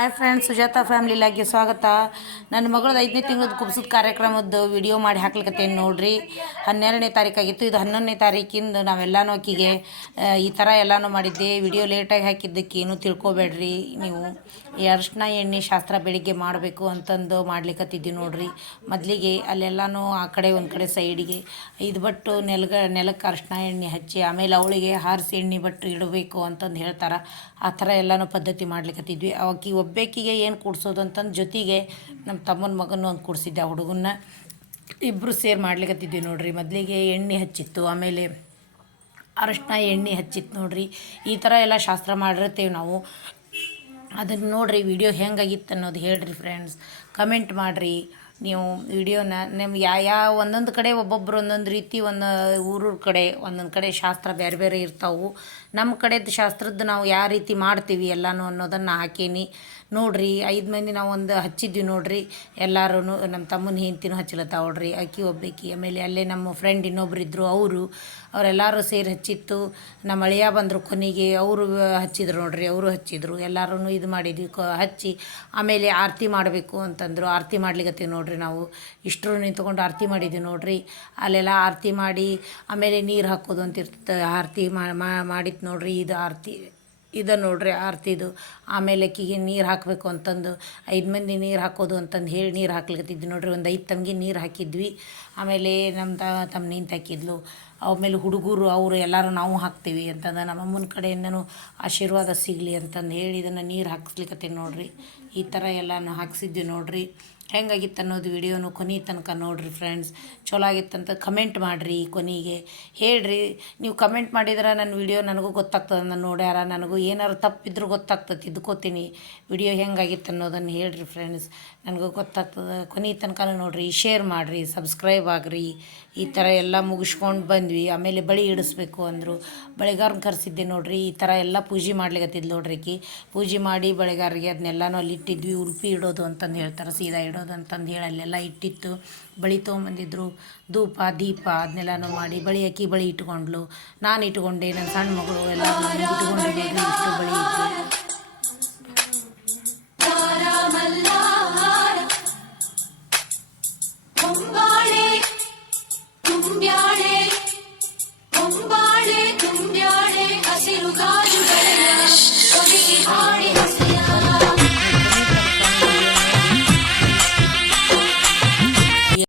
Hi friends Sujata family ಲಾಗೆ ಸ್ವಾಗತ. ನನ್ನ ಮಗಳದ್ದು ಐದನೇ ತಿಂಗಳದ ಕುಬ್ಸದ ಕಾರ್ಯಕ್ರಮದ್ದು ವಿಡಿಯೋ ಮಾಡಿ ಹಾಕ್ಲಿಕ್ಕತ್ತೇನು ನೋಡ್ರಿ. ಹನ್ನೆರಡನೇ ತಾರೀಕಾಗಿತ್ತು. ಇದು ಹನ್ನೊಂದನೇ ತಾರೀಕಿಂದ ನಾವೆಲ್ಲನೂ ಆಕಿಗೆ ಈ ಥರ ಎಲ್ಲನೂ ಮಾಡಿದ್ದೆ. ವಿಡಿಯೋ ಲೇಟಾಗಿ ಹಾಕಿದ್ದಕ್ಕೆ ಏನೂ ತಿಳ್ಕೊಬೇಡ್ರಿ ನೀವು. ಅರಿಶಿನ ಎಣ್ಣೆ ಶಾಸ್ತ್ರ ಬೆಳಿಗ್ಗೆ ಮಾಡಬೇಕು ಅಂತಂದು ಮಾಡ್ಲಿಕ್ಕತ್ತಿದ್ದೀವಿ ನೋಡ್ರಿ. ಮೊದಲಿಗೆ ಅಲ್ಲೆಲ್ಲನೂ ಆ ಕಡೆ ಒಂದು ಕಡೆ ಸೈಡಿಗೆ ಇದು ಬಟ್ಟು ನೆಲಗ, ನೆಲಕ್ಕೆ ಅರ್ಶಿನ ಎಣ್ಣೆ ಹಚ್ಚಿ, ಆಮೇಲೆ ಅವಳಿಗೆ ಹಾರಿಸಿ ಎಣ್ಣೆ ಬಟ್ಟು ಇಡಬೇಕು ಅಂತಂದು ಹೇಳ್ತಾರೆ. ಆ ಥರ ಎಲ್ಲನೂ ಪದ್ಧತಿ ಮಾಡ್ಲಿಕತ್ತಿದ್ವಿ. ಅವಕ್ಕೆ ಒಬ್ಬೇಕಿಗೆ ಏನು ಕೂಡ್ಸೋದು ಅಂತಂದು ಜೊತೆಗೆ ನಮ್ಮ ತಮ್ಮನ ಮಗನ ಒಂದು ಕೂಡಿಸಿದ್ದೆ ಆ ಹುಡುಗನ್ನ. ಇಬ್ಬರು ಸೇರಿ ಮಾಡ್ಲಿಕ್ಕತ್ತಿದ್ವಿ ನೋಡ್ರಿ. ಮೊದಲಿಗೆ ಎಣ್ಣೆ ಹಚ್ಚಿತ್ತು, ಆಮೇಲೆ ಅರಶಿನ ಎಣ್ಣೆ ಹಚ್ಚಿತ್ತು ನೋಡ್ರಿ. ಈ ಥರ ಎಲ್ಲ ಶಾಸ್ತ್ರ ಮಾಡಿರ್ತೇವೆ ನಾವು. ಅದನ್ನು ನೋಡ್ರಿ, ವಿಡಿಯೋ ಹೆಂಗಾಗಿತ್ತು ಅನ್ನೋದು ಹೇಳ್ರಿ ಫ್ರೆಂಡ್ಸ್ ಕಮೆಂಟ್ ಮಾಡಿರಿ. ನೀವು ವಿಡಿಯೋನ ನಿಮ್ಗೆ ಯಾ ಯಾವ ಒಂದೊಂದು ಕಡೆ ಒಬ್ಬೊಬ್ರು ಒಂದೊಂದು ರೀತಿ ಒಂದು ಊರೂರ ಕಡೆ, ಒಂದೊಂದು ಕಡೆ ಶಾಸ್ತ್ರ ಬೇರೆ ಬೇರೆ ಇರ್ತಾವೆ. ನಮ್ಮ ಕಡೆದು ಶಾಸ್ತ್ರದ್ದು ನಾವು ಯಾವ ರೀತಿ ಮಾಡ್ತೀವಿ ಎಲ್ಲನೂ ಅನ್ನೋದನ್ನು ಹಾಕೀನಿ. ನೋಡ್ರಿ, ಐದು ಮಂದಿ ನಾವು ಒಂದು ಹಚ್ಚಿದ್ವಿ ನೋಡ್ರಿ. ಎಲ್ಲರೂ ನಮ್ಮ ತಮ್ಮನ ಹೆಂಡ್ತಿನೂ ಹಚ್ಚಲತ್ತಾವ ನೋಡ್ರಿ ಅಕ್ಕಿ ಒಬ್ಬಾಕಿ ಆಮೇಲೆ ಅಲ್ಲೇ ನಮ್ಮ ಫ್ರೆಂಡ್ ಇನ್ನೊಬ್ರು ಇದ್ದರು ಅವರು. ಅವರೆಲ್ಲರೂ ಸೇರಿ ಹಚ್ಚಿತ್ತು. ನಮ್ಮ ಅಳಿಯ ಬಂದರು ಕೊನೆಗೆ, ಅವರು ಹಚ್ಚಿದ್ರು ನೋಡ್ರಿ, ಅವರು ಹಚ್ಚಿದ್ರು. ಎಲ್ಲರೂ ಇದು ಮಾಡಿದ್ವಿ ಹಚ್ಚಿ. ಆಮೇಲೆ ಆರತಿ ಮಾಡಬೇಕು ಅಂತಂದರು. ಆರತಿ ಮಾಡ್ಲಿಕತ್ತೀವಿ ನೋಡ್ರಿ. ನಾವು. ಇಷ್ಟರು ನಿಂತ್ಕೊಂಡು ಆರತಿ ಮಾಡಿದ್ದೀವಿ ನೋಡ್ರಿ. ಅಲ್ಲೆಲ್ಲ ಆರತಿ ಮಾಡಿ, ಆಮೇಲೆ ನೀರು ಹಾಕೋದು ಅಂತ ಇರ್ತದೆ ಆರತಿ ಮಾಡಿತ್ತು ನೋಡ್ರಿ ಇದು ಆರತಿ, ಇದು ನೋಡ್ರಿ ಆರ್ತಿದು. ಆಮೇಲೆ ಆಕಿಗೆ ನೀರು ಹಾಕಬೇಕು ಅಂತಂದು, ಐದು ಮಂದಿ ನೀರು ಹಾಕೋದು ಅಂತಂದು ಹೇಳಿ ನೀರು ಹಾಕ್ಲಿಕತ್ತಿದ್ವಿ ನೋಡ್ರಿ. ಒಂದು ಐದು ತಮ್ಗೆ ನೀರು ಹಾಕಿದ್ವಿ. ಆಮೇಲೆ ನಮ್ಮ ತಮ್ಮ ನಿಂತು ಹಾಕಿದ್ಲು. ಆಮೇಲೆ ಹುಡುಗರು, ಅವರು ಎಲ್ಲರೂ ನಾವು ಹಾಕ್ತೀವಿ ಅಂತಂದು. ನಮ್ಮಮ್ಮನ ಕಡೆಯಿಂದನೂ ಆಶೀರ್ವಾದ ಸಿಗಲಿ ಅಂತಂದು ಹೇಳಿ ಇದನ್ನು ನೀರು ಹಾಕ್ಸ್ಲಿಕ್ಕತ್ತೀನಿ ನೋಡ್ರಿ. ಈ ಥರ ಎಲ್ಲನೂ ಹಾಕ್ಸಿದ್ದೆ ನೋಡ್ರಿ. ಹೆಂಗಾಗಿತ್ತು ಅನ್ನೋದು ವಿಡಿಯೋನು ಕೊನೆ ತನಕ ನೋಡಿರಿ ಫ್ರೆಂಡ್ಸ್ ಚಲೋ ಆಗಿತ್ತಂತ ಕಮೆಂಟ್ ಮಾಡಿರಿ ಕೊನೆಗೆ. ಹೇಳ್ರಿ, ನೀವು ಕಮೆಂಟ್ ಮಾಡಿದ್ರೆ ನನ್ನ ವಿಡಿಯೋ ನನಗೂ ಗೊತ್ತಾಗ್ತದೆ ನಾನು ನೋಡ್ಯಾರ, ನನಗೂ ಏನಾರು ತಪ್ಪಿದ್ರೂ ಗೊತ್ತಾಗ್ತದೆ ಇದ್ಕೋತೀನಿ ವಿಡಿಯೋ ಹೆಂಗಾಗಿತ್ತು ಅನ್ನೋದನ್ನು ಹೇಳ್ರಿ ಫ್ರೆಂಡ್ಸ್ ನನಗೂ ಗೊತ್ತಾಗ್ತದೆ, ಕೊನೆ ತನಕ ನೋಡಿರಿ ಶೇರ್ ಮಾಡಿರಿ ಸಬ್ಸ್ಕ್ರೈಬ್ ಆಗಿರಿ. ಈ ಥರ ಎಲ್ಲ ಮುಗಿಸ್ಕೊಂಡು ಬಂದ್ವಿ. ಆಮೇಲೆ ಬಳಿ ಇಡಿಸ್ಬೇಕು ಅಂದರು. ಬಳೆಗಾರನ ಕರೆಸಿದ್ದೆ ನೋಡ್ರಿ, ಈ ಥರ ಎಲ್ಲ ಪೂಜೆ ಮಾಡ್ಲಿಕ್ಕೆ ನೋಡ್ರಿ ಪೂಜೆ ಮಾಡಿ ಬಳೆಗಾರಿಗೆ ಅದನ್ನೆಲ್ಲನೂ ಅಲ್ಲಿ ಇಟ್ಟಿದ್ವಿ, ಉಡುಪಿ ಇಡೋದು ಅಂತಂದು ಹೇಳ್ತಾರೆ, ಸೀದಾ ಇಡೋದು ಅಂತಂದು ಹೇಳಿ ಅಲ್ಲೆಲ್ಲ ಇಟ್ಟಿತ್ತು. ಬಳಿ ತೊಗೊಂಬಂದಿದ್ರು, ಧೂಪ, ದೀಪ ಅದನ್ನೆಲ್ಲನೂ ಮಾಡಿ ಬಳಿ ಅಕ್ಕಿ ಬಳಿ ಇಟ್ಕೊಂಡ್ಲು. ನಾನು ಇಟ್ಕೊಂಡೆ ನನ್ನ ಸಣ್ಣ ಮಗಳು ಎಲ್ಲ ಇಟ್ಕೊಂಡಿದ್ದೆ ಇಷ್ಟು ಬಳಿ ಇತ್ತು